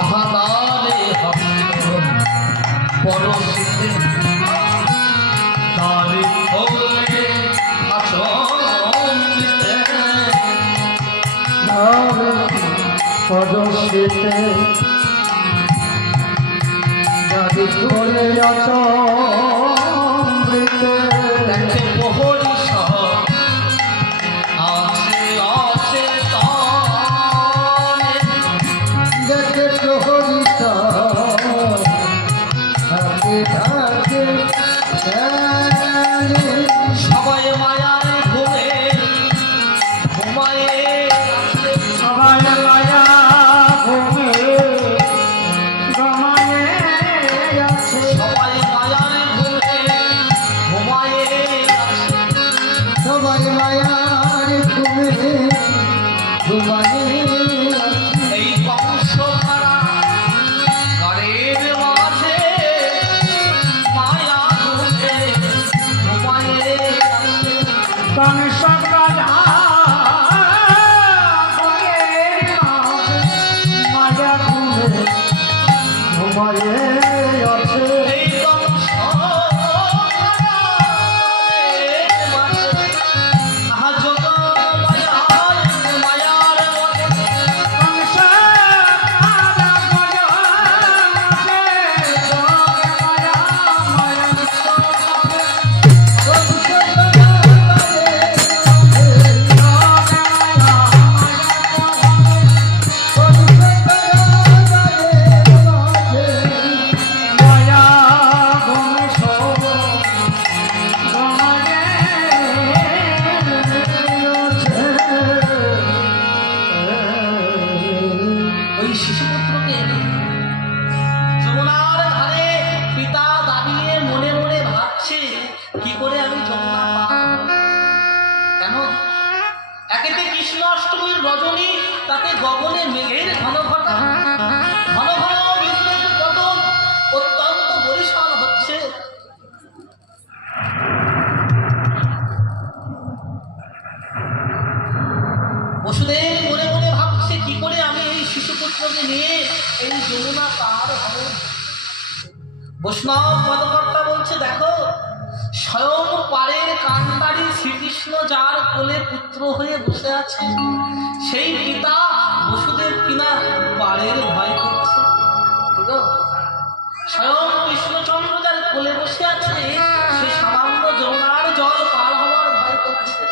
আহাদারে পরশিতে তারে ভোলে আচরণিতে পরশিতে দাদি করে অচমৃতে দেখে প্রহরী সহ আছে আছে তানে দেখে প্রহরিতা থাকে থাকে সবাই মায়ার ঘুমে ঘুমায়ে আছে সবাই মায়া ঘুমে ঘুমায়ে আছে সবাই মায়ার ঘুমে ঘুমায়ে আছে সবাই মায়ার ঘুমে ঘুমায়ে আছে এই বংশ ধারা ঘরের মাঝে মায়া ঘুমে ঘুমায়ে আছে কান সকাল মায়া ঘুমে ঘুমায়ে আছে এই বংশ ঘরের মাঝে আহা যোগ মায়ার মনে ওই শিশুপুত্রকে যমুনার ধারে পিতা দাঁড়িয়ে মনে মনে ভাবছে কি করে আমি যমুনা পার হব। কেন একেতে কৃষ্ণ অষ্টমীর রজনী, তাতে গগনে মেঘের ঘন ঘটা ঘন ঘন বিদ্যুৎ পতন অত্যন্ত বরিশাল হচ্ছে। বসুদেব মনে মনে ভাবছে কি করে আমি এই শিশুপুত্রকে নিয়ে এই যমুনা পার হব। বৈষ্ণব পদকর্তা বলছে দেখো, স্বয়ং পারের কান্ডারি শ্রীকৃষ্ণ যার কোলে পুত্র হয়ে বসে আছে, সেই পিতা বসুদেব কিনা পারের ভয় করছে। স্বয়ং কৃষ্ণচন্দ্র যার কোলে বসে আছে, সে সামান্য যমুনার জল পার হওয়ার ভয় করছে।